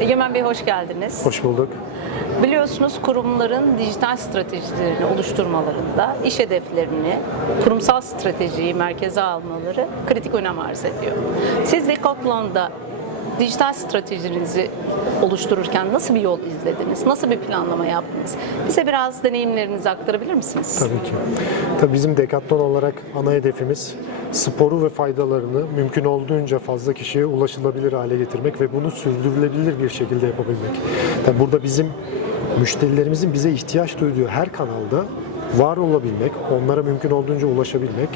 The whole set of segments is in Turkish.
Egemen Bey hoş geldiniz. Hoş bulduk. Biliyorsunuz kurumların dijital stratejilerini oluşturmalarında iş hedeflerini, kurumsal stratejiyi merkeze almaları kritik önem arz ediyor. Siz Decathlon'da dijital stratejinizi oluştururken nasıl bir yol izlediniz? Nasıl bir planlama yaptınız? Bize biraz deneyimlerinizi aktarabilir misiniz? Tabii ki. Tabii bizim Decathlon olarak ana hedefimiz sporu ve faydalarını mümkün olduğunca fazla kişiye ulaşılabilir hale getirmek ve bunu sürdürülebilir bir şekilde yapabilmek. Tabii burada bizim müşterilerimizin bize ihtiyaç duyduğu her kanalda var olabilmek, onlara mümkün olduğunca ulaşabilmek,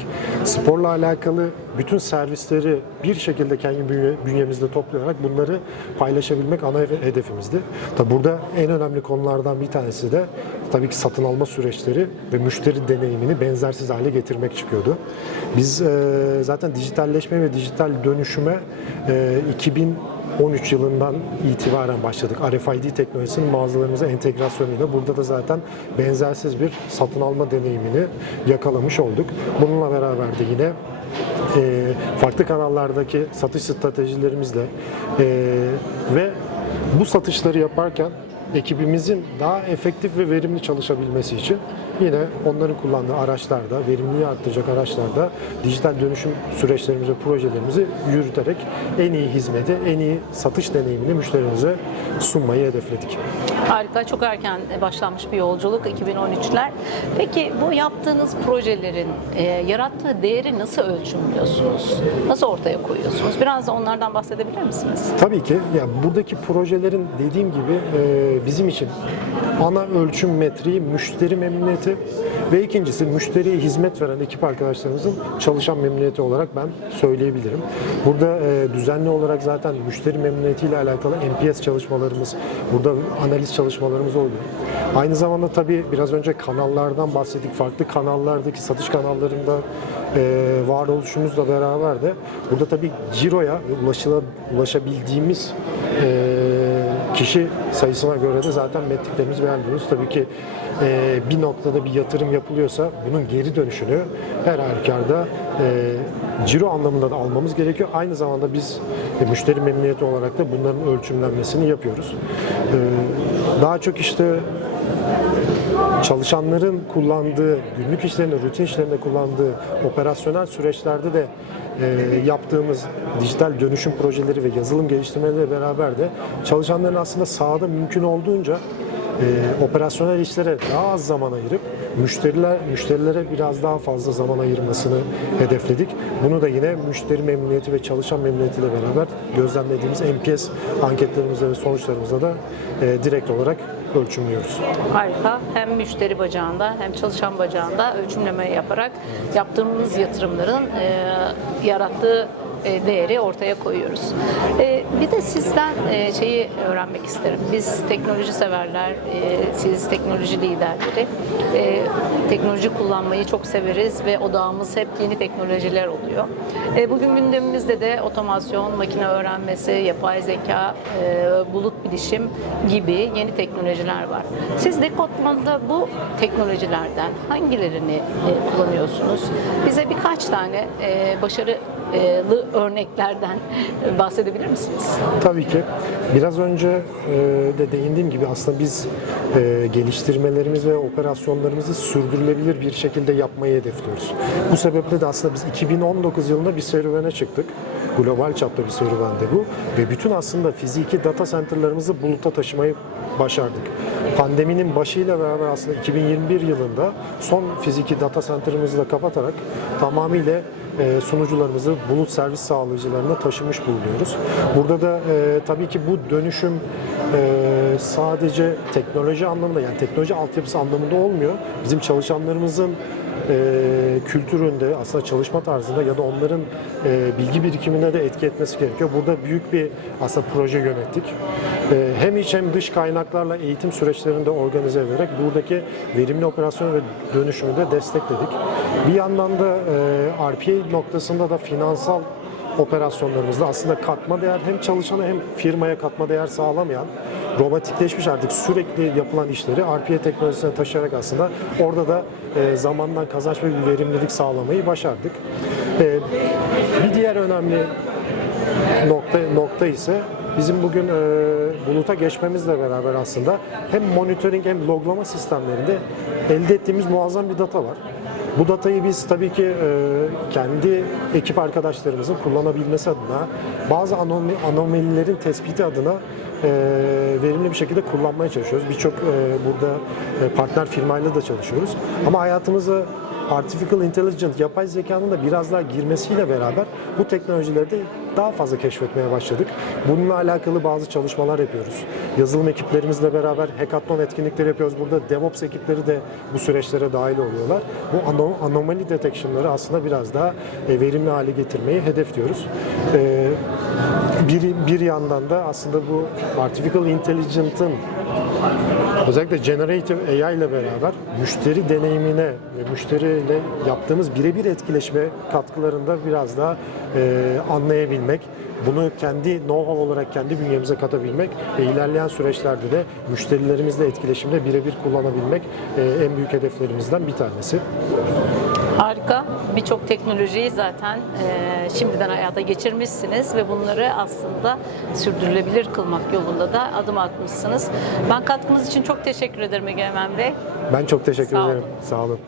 sporla alakalı bütün servisleri bir şekilde kendi bünye- bünyemizde toplayarak bunları paylaşabilmek ana he- hedefimizdi. Tabi burada en önemli konulardan bir tanesi de tabii ki satın alma süreçleri ve müşteri deneyimini benzersiz hale getirmek çıkıyordu. Biz zaten dijitalleşme ve dijital dönüşüme e, 2000 13 yılından itibaren başladık. RFID teknolojisinin mağazalarımıza entegrasyonuyla burada da zaten benzersiz bir satın alma deneyimini yakalamış olduk. Bununla beraber de yine e, farklı kanallardaki satış stratejilerimizle e, ve bu satışları yaparken ekibimizin daha efektif ve verimli çalışabilmesi için yine onların kullandığı araçlarda, verimliliği arttıracak araçlarda dijital dönüşüm süreçlerimizi, projelerimizi yürüterek en iyi hizmeti, en iyi satış deneyimini müşterimize sunmayı hedefledik. Harika, çok erken başlanmış bir yolculuk 2013'ler. Peki bu yaptığınız projelerin e, yarattığı değeri nasıl ölçümlüyorsunuz? Nasıl ortaya koyuyorsunuz? Biraz da onlardan bahsedebilir misiniz? Tabii ki ya buradaki projelerin dediğim gibi e, bizim için ana ölçüm metriği müşteri memnuniyeti ve ikincisi müşteriye hizmet veren ekip arkadaşlarımızın çalışan memnuniyeti olarak ben söyleyebilirim. Burada e, düzenli olarak zaten müşteri memnuniyetiyle alakalı NPS çalışmalarımız, burada analiz çalışmalarımız oluyor. Aynı zamanda tabii biraz önce kanallardan bahsettik. Farklı kanallardaki satış kanallarında e, varoluşumuzla beraber de burada tabii ciroya ulaşıla, ulaşabildiğimiz e, kişi sayısına göre de zaten metriklerimizi belirliyoruz. Tabii ki e, bir noktada bir yatırım yapılıyorsa bunun geri dönüşünü her halükarda e, ciro anlamında da almamız gerekiyor. Aynı zamanda biz e, müşteri memnuniyeti olarak da bunların ölçümlenmesini yapıyoruz. E, daha çok işte çalışanların kullandığı, günlük işlerinde, rutin işlerinde kullandığı operasyonel süreçlerde de e, yaptığımız dijital dönüşüm projeleri ve yazılım geliştirmeleriyle beraber de çalışanların aslında sahada mümkün olduğunca e, operasyonel işlere daha az zaman ayırıp müşteriler müşterilere biraz daha fazla zaman ayırmasını hedefledik. Bunu da yine müşteri memnuniyeti ve çalışan memnuniyetiyle beraber gözlemlediğimiz NPS anketlerimizde ve sonuçlarımızda da e, direkt olarak ölçümlüyoruz. Harika. Hem müşteri bacağında hem çalışan bacağında ölçümleme yaparak yaptığımız yatırımların e, yarattığı değeri ortaya koyuyoruz. E, bir de sizden e, şeyi öğrenmek isterim. Biz teknoloji severler, e, siz teknoloji liderleri. E, teknoloji kullanmayı çok severiz ve odağımız hep yeni teknolojiler oluyor. E, bugün gündemimizde de otomasyon, makine öğrenmesi, yapay zeka, e, bulut bilişim gibi yeni teknolojiler var. Siz Decathlon'da bu teknolojilerden hangilerini e, kullanıyorsunuz? Bize birkaç tane e, başarılı örneklerden bahsedebilir misiniz? Tabii ki. Biraz önce de değindiğim gibi aslında biz geliştirmelerimiz ve operasyonlarımızı sürdürülebilir bir şekilde yapmayı hedefliyoruz. Bu sebeple de aslında biz 2019 yılında bir serüvene çıktık. Global çapta bir serüvendi bu ve bütün aslında fiziki data center'larımızı buluta taşımayı başardık. Pandeminin başıyla beraber aslında 2021 yılında son fiziki data center'ımızı da kapatarak tamamıyla e, sunucularımızı bulut servis sağlayıcılarına taşımış bulunuyoruz. Burada da e, tabii ki bu dönüşüm e, sadece teknoloji anlamında yani teknoloji altyapısı anlamında olmuyor. Bizim çalışanlarımızın e, kültüründe aslında çalışma tarzında ya da onların e, bilgi birikimine de etki etmesi gerekiyor. Burada büyük bir aslında proje yönettik. E, hem iç hem dış kaynaklarla eğitim süreçlerini de organize ederek buradaki verimli operasyon ve dönüşümü de destekledik. Bir yandan da e, RPA noktasında da finansal operasyonlarımızda aslında katma değer hem çalışana hem firmaya katma değer sağlamayan robotikleşmiş artık sürekli yapılan işleri RPA teknolojisine taşıyarak aslında orada da e, zamandan kazanç ve verimlilik sağlamayı başardık. E, bir diğer önemli nokta nokta ise bizim bugün e, buluta geçmemizle beraber aslında hem monitoring hem loglama sistemlerinde elde ettiğimiz muazzam bir data var. Bu datayı biz tabii ki e, kendi ekip arkadaşlarımızın kullanabilmesi adına, bazı anomalilerin tespiti adına e, verimli bir şekilde kullanmaya çalışıyoruz. Birçok e, burada partner firmayla da çalışıyoruz. Ama hayatımıza Artificial Intelligence, yapay zekanın da biraz daha girmesiyle beraber bu teknolojileri de daha fazla keşfetmeye başladık. Bununla alakalı bazı çalışmalar yapıyoruz. Yazılım ekiplerimizle beraber hackathon etkinlikleri yapıyoruz. Burada DevOps ekipleri de bu süreçlere dahil oluyorlar. Bu ano- anomali detection'ları aslında biraz daha e, verimli hale getirmeyi hedefliyoruz. E, bir, bir yandan da aslında bu Artificial Intelligence'ın Özellikle Generative AI ile beraber müşteri deneyimine ve müşteriyle yaptığımız birebir etkileşme katkılarında biraz daha e, anlayabilmek, bunu kendi know-how olarak kendi bünyemize katabilmek ve ilerleyen süreçlerde de müşterilerimizle etkileşimde birebir kullanabilmek e, en büyük hedeflerimizden bir tanesi. Harika. Birçok teknolojiyi zaten e, şimdiden hayata geçirmişsiniz ve bunları aslında sürdürülebilir kılmak yolunda da adım atmışsınız. Ben katkınız için çok teşekkür ederim Egemen Bey. Ben çok teşekkür Sağ ederim. olun. Sağ olun.